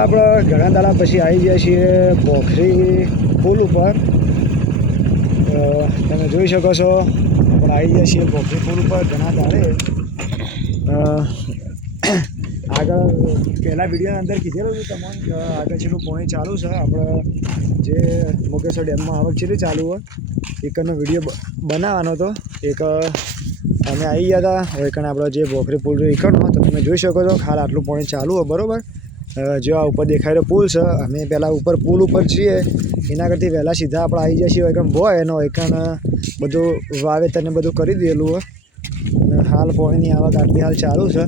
આપણે ઘણા દાડા પછી આવી ગયા છીએ પોખરી પુલ ઉપર. તમે જોઈ શકો છો આપણે આવી ગયા છીએ પોખરી પુલ ઉપર ઘણા દાડે. આગળ પહેલાં વિડીયોની અંદર કીધેલું હતું તમને કે આગળ છેલ્લું પોણી ચાલુ છે. આપણે જે મોગેશ્વર ડેમમાં આવક છેલ્લી ચાલુ હોય એકનો વિડીયો બનાવવાનો હતો. એક અમે આવી ગયા હતા એકણ આપણો જે પોખરી પુલ એકણનો, તો તમે જોઈ શકો છો ખાલ આટલું પોણી ચાલુ હોય. બરાબર, જો આ ઉપર દેખાયેલો પુલ છે, અમે પહેલાં ઉપર પુલ ઉપર છીએ એના કરતી વહેલા સીધા આપણે આવી જાય છીએ એકણ બોય એનો એકણ બધું વાવેતરને બધું કરી દીધેલું હોય. અને હાલ પોણીની આવક આટલી હાલ ચાલુ છે.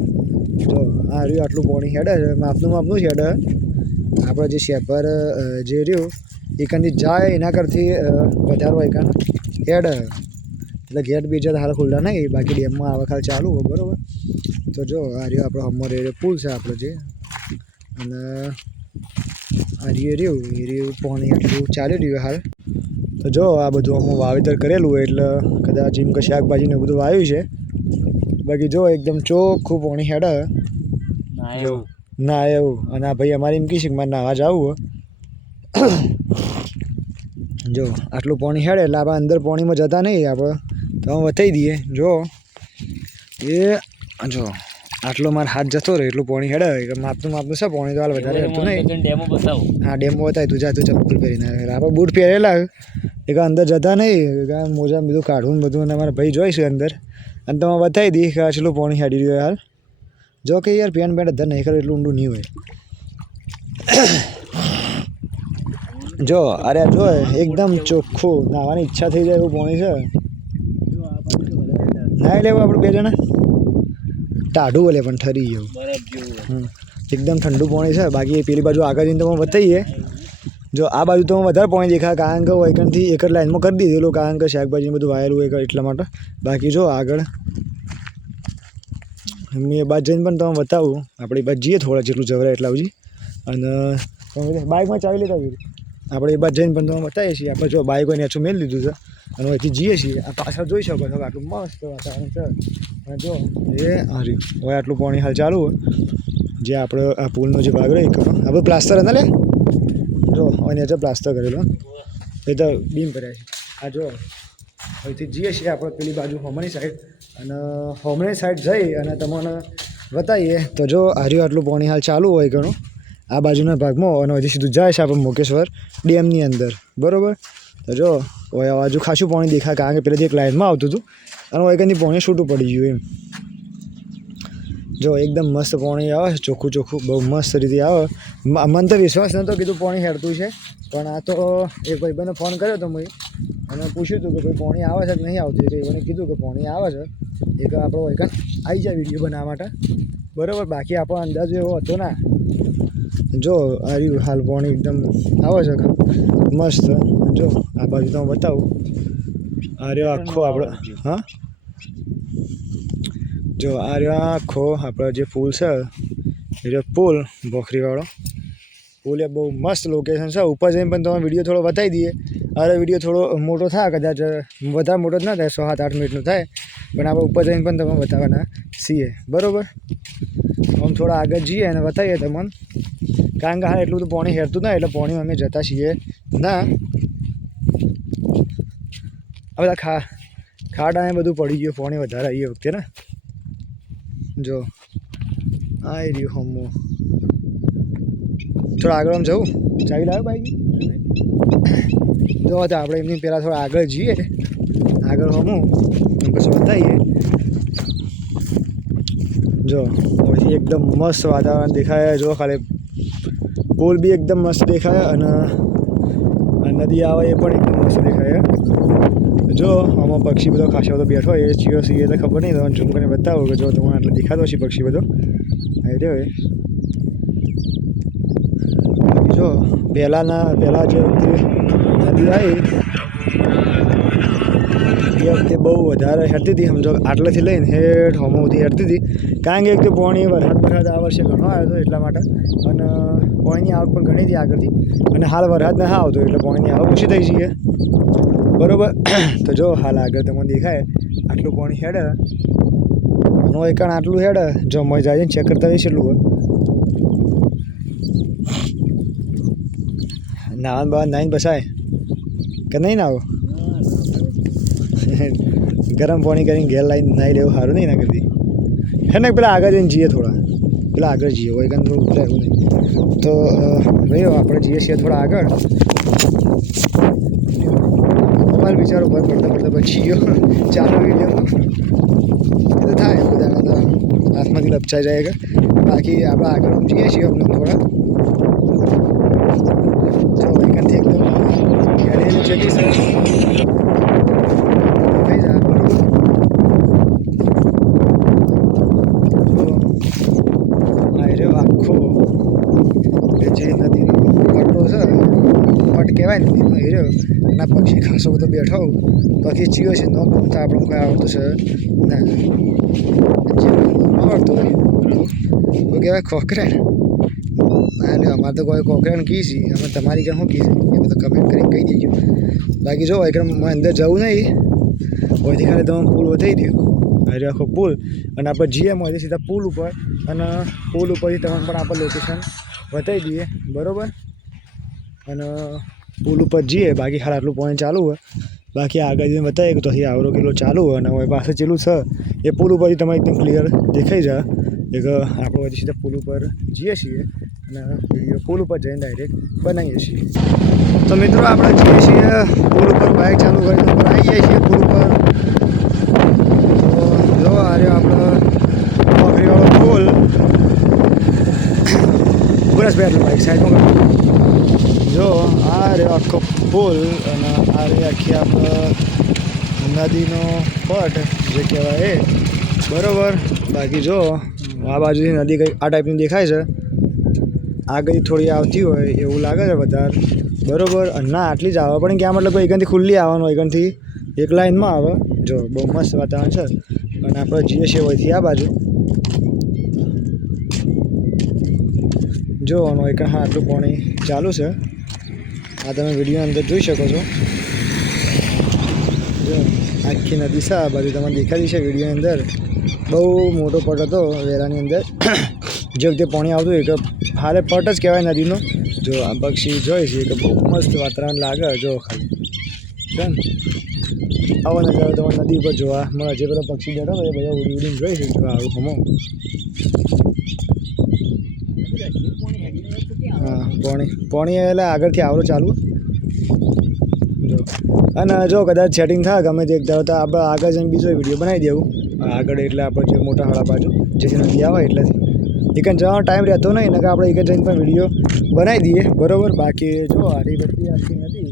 જો આ રહ્યું આટલું પોણી હેડે છે, માપનું જ હેડે. આપણે જે શેપર જે રહ્યું એકણથી જાય એના કરતી વધારો એકણ હેડે, એટલે ગેટ બીજા હાલ ખુલ્લા નહીં, બાકી ડેમમાં આવક હાલ ચાલુ હોય. બરાબર, તો જો આ રહ્યું આપણો હમણાં પુલ છે આપણો જે, અને આ રહ્યું પાણી એટલું ચાલી રહ્યું હાલ. તો જો આ બધું અમુક વાવેતર કરેલું હોય એટલે કદાચ જેમ કે શાકભાજીને બધું વાવ્યું છે. બાકી જો એકદમ ચોખ્ખું પાણી હેડે ના એવું. અને આ ભાઈ અમારે એમ કહે છે કે મારે નાવા જવું હોય. જો આટલું પાણી હેડે એટલે આપણે અંદર પાણીમાં જતા નહીં, આપણે તો વતાવી દઈએ. જો આટલો મારે હાથ જતો રહે એટલું પાણી હેડે. માપનું છે પાણી તો હાલ વધારે હેડતું નહીં. હા, ડેમો બતાવી તું જાતું ચપ્પલ પહેરીને. આપણે બૂટ પહેરેલા એક અંદર જતા નહીં, મોજા બધું કાઢવું બધું. અને અમારા ભાઈ જોઈશું અંદર, અને તમે બતાવી દઈએ કે આટલું પાણી હેડી રહ્યું હાલ. જો કે યાર પેન્ટ ધર નહીં કરે એટલું ઊંડું નહીં હોય. જો અરે જો એકદમ ચોખ્ખું, નાહવાની ઈચ્છા થઈ જાય એવું પાણી છે. નાહી લેવું આપણે બે જણા, ટાઢું બોલે પણ ઠરી ગયું એકદમ ઠંડુ પાણી છે. બાકી પેલી બાજુ આગળ જઈને તમે બતાવીએ. જો આ બાજુ તો વધારે પાણી દેખાય, કારણ કે એકણથી એક જ લાઈનમાં કરી દીધેલું, કારણ કે શાકભાજી બધું વાયેલું હોય એટલા માટે. બાકી જો આગળ મેં એ બાદ જઈને પણ તમે બતાવું, આપણે એ બાદ જઈએ થોડા જેટલું જવરાય એટલા સુધી. અને બાઇકમાં ચાવી લેતા જઈએ આપણે એ બાદ જઈને પણ તમે બતાવીએ છીએ. આપણે જો બાઇક હોય નેચું મેળ લીધું છે અને અહીંથી જઈએ છીએ. આ પાછળ જોઈ શકો છો આટલું મસ્ત વાતાવરણ છે. અને જો એ હાર્યું હોય આટલું પાણી હાલ ચાલુ હોય. જે આપણે આ પુલનો જે ભાગ રહ્યો આપણે પ્લાસ્ટર હતા લે, જો હવે નેચર પ્લાસ્ટર કરેલો એ તો બીમ ભર્યા છે. આ જો અહીંથી જઈએ છીએ આપણે પેલી બાજુ હોમણી સાઈડ, અને હોમણી સાઈડ જઈ અને તમને બતાવીએ. તો જો હાર્યું આટલું પાણી હાલ ચાલુ હોય ઘણું આ બાજુના ભાગમાં, અને હજી સીધું જાય છે આપણે મોગેશ્વર ડેમની અંદર. બરાબર, તો જો આ બાજુ ખાસું પાણી દેખાય, કારણ કે પહેલાંથી એક લાઇનમાં આવતું હતું અને એકથી પાણી છૂટું પડી ગયું એમ. જો એકદમ મસ્ત પાણી આવે છે, ચોખ્ખું બહુ મસ્ત રીતે આવે. મને તો વિશ્વાસ નહોતો કીધું પાણી હેડતું છે, પણ આ તો એક ભાઈબંધને ફોન કર્યો હતો મેં અને પૂછ્યું હતું કે ભાઈ પાણી આવે છે કે નહીં આવતું. એટલે એને કીધું કે પાણી આવે છે, એક આપણો એકણ આવી જાય વિડીયો બનાવવા માટે. બરાબર, બાકી આપણો અંદાજો એવો હતો ના. જો આ રહ્યું હાલ પાણી એકદમ આવે છે મસ્ત. જો આ બાજુ તો હું બતાવું, આ રહ્યો આખો આપણે, હા જો આ રહ્યો આખો આપણો જે પુલ છે એ રહ્યો પુલ પોખરીવાળો પુલ. એ બહુ મસ્ત લોકેશન છે. ઉપર જઈને પણ તમે વિડીયો થોડો બતાવી દઈએ. અરે વિડીયો થોડો મોટો થાય, કદાચ વધારે મોટો જ ના થાય, 7-8 મિનિટનો થાય, પણ આપણે ઉપર જઈને પણ તમે બતાવવાના છીએ. બરાબર, આમ થોડા આગળ જઈએ અને બતાવીએ તમને, કારણ કે હા એટલું બધું પાણી હેરતું ના, એટલે પાણી અમે જતા છીએ ના. આ બધા ખાડા બધું પડી ગયું, પાણી વધારે આવી વખતે ને. જો આ રહ્યું હમો, થોડા આગળ આમ જવું, ચાવી લાવ્યો બાઈક. જો તો આપણે એમની પહેલાં થોડા આગળ જઈએ, આગળ હમું પછી બતાવીએ. જો પછી એકદમ મસ્ત વાતાવરણ દેખાય. જો ખાલી પુલ બી એકદમ મસ્ત દેખાય, અને નદી આવે એ પણ એકદમ મસ્ત દેખાય. જો આમાં પક્ષી બધો ખાસો બધો બેઠો હોય, એ ચીયો સીએ તો ખબર નહીં, તમને ઝૂમ કરીને બતાવો કે જો તમને આટલે દેખાતો હશે પક્ષી બધો આવી રહ્યો હોય. જો પહેલાં જે વખતે નદી આવી એ વખતે બહુ વધારે હેરતી હતી. સમજો આટલેથી લઈને હેઠ હોમો સુધી હેરતી હતી, કારણ કે એક તો પાણી વરસાદ આ વર્ષે ઘણો આવ્યો હતો એટલા માટે, અને પાણીની આવક પણ ઘણી હતી આગળથી. અને હાલ વરસાદ ના આવતો એટલે પાણીની આવક ઓછી થઈ જઈએ. બરાબર, તો જો હાલ આગળ તમને દેખાય આટલું પાણી હેડે, આનું એકણ આટલું હેડે. જો મજા આવીને ચેક કરતા જઈશ એટલું હોય. નાવાનું બાવા નાઈને બસાય કે નહીં નાવો ગરમ પાણી કરીને ઘેર લાવીને નાહી લેવું સારું નહીં ના કરતી હે ને પેલા આગળ જઈને જઈએ થોડા પેલા આગળ જઈએ હોય કારણ થોડું રહેવું નહીં તો ભાઈઓ આપણે જઈએ છીએ થોડા આગળ મોબાઈલ બિચારો બંધ પડતા પડતા પછી ગયો ચાલુ વિડીયો તો થાય બધા હાથમાંથી લપચાઈ જાય કે બાકી આપણે આગળ જઈએ છીએ અમને થોડા જો એકાંથી એકદમ ગાડી ચેકી સર થઈ જાય બરોબર આ રહ્યો આખો જે નદીનો પટ્ટો છે પટ કહેવાય નદીનો એ રહ્યો ના પક્ષી ખાસો બધો બેઠો પક્ષી ચીયો છે ન ગમતા આપણને કોઈ આવડતું છે ના જે આવડતું હોય તો કહેવાય ખોખરેણ ના લે અમારે તો કોઈ કોકરેણ કી છે અમે તમારી ઘર શું કી છે એ બધું કમેન્ટ કરીને કહી દેજો બાકી જો એકદમ અંદર જવું નહીં હોયથી ખાલી તમે પુલ વધારી દો અરે આખો પુલ અને આપણે જઈએ હોયથી સીધા પુલ ઉપર અને પુલ ઉપરથી તમે પણ આપણે લોકેશન બતાવી દઈએ બરાબર અને પુલ ઉપર જઈએ બાકી હાલ આટલું પોઈન્ટ ચાલુ હોય બાકી આગળ જઈને બતાવીએ કે ત્યાંથી આવરો કિલો ચાલુ હોય અને હવે પાસે ચેલું છે એ પુલ ઉપરથી તમે એકદમ ક્લિયર દેખાઈ જાય એક આપણે પછી સીધા પુલ ઉપર જઈએ છીએ અને વિડીયો પુલ ઉપર જઈને ડાયરેક્ટ બનાવીએ છીએ તો મિત્રો આપણે જઈએ છીએ પુલ ઉપર બાઇક ચાલુ કરીને ઉપર આવી જઈએ છીએ પુલ ઉપર તો જો આ રહ્યો આપણો નોકરીવાળો પુલ બરસભાઈ બાઇક સાઈડમાં જો આ રહ્યો આખો પુલ અને આ રહી આખી આપણે નદીનો પટ જે કહેવાય એ બરાબર બાકી જો આ બાજુથી નદી કંઈ આ ટાઈપની દેખાય છે આગળ થોડી આવતી હોય એવું લાગે છે વધારે બરાબર અને ના આટલી જ આવે પણ ક્યાં મતલબ એકનથી ખુલ્લી આવવાનું એકનથી એક લાઇનમાં આવે જો બહુ મસ્ત વાતાવરણ છે અને આપણે જઈએ છીએ હોયથી આ બાજુ જોવાનું એક હા આટલું પાણી ચાલુ છે આ તમે વિડીયો અંદર જોઈ શકો છો જો આખી નદી છે આ બાજુ તમને દેખાતી છે વિડીયોની અંદર બહુ મોટો પટ હતો વેરાની અંદર જે વખતે પાણી આવતું હોય કે હાલે પટ જ કહેવાય નદીનો જો આ પક્ષી જોઈ છે કે બહુ મસ્ત વાતાવરણ લાગે જો ખાલી કેમ આવો નજારો તમારે નદી ઉપર જોવા મળે જે પેલો પક્ષી બેઠો હોય એ બધા ઉડી ઉડીને જોઈ છે જોવા આવું હમો હા પાણી એટલે આગળથી આવરો ચાલુ જો અને જો કદાચ સેટિંગ થાય ગમે તે એકદમ તો આપણે આગળ જઈને બીજો વિડીયો બનાવી દેવું આગળ એટલે આપણે જે મોટા હાડા બાજુ જેથી નદી આવે એટલેથી એક જવાનો ટાઈમ રહેતો નહીં ને કે આપણે એક જઈને પણ વિડીયો બનાવી દઈએ બરાબર બાકી જો આરી બધી આખી નથી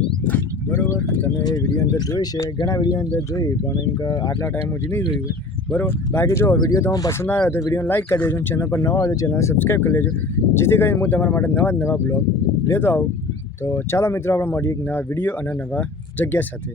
બરાબર તમે એ વિડીયો અંદર જોઈ છે ઘણા વિડીયો અંદર જોઈ પણ એમ કે આટલા ટાઈમ સુધી નહીં જોયું હોય બરાબર બાકી જો વિડીયો તમને પસંદ આવ્યો તો વિડીયો લાઈક કરી દેજો ચેનલ પર નવા હોય તો ચેનલ સબસ્ક્રાઈબ કરી લેજો જેથી કરીને હું તમારા માટે નવા બ્લોગ લેતો આવું તો ચાલો મિત્રો આપણે મળીએ એક નવા વિડીયો અને નવા જગ્યા સાથે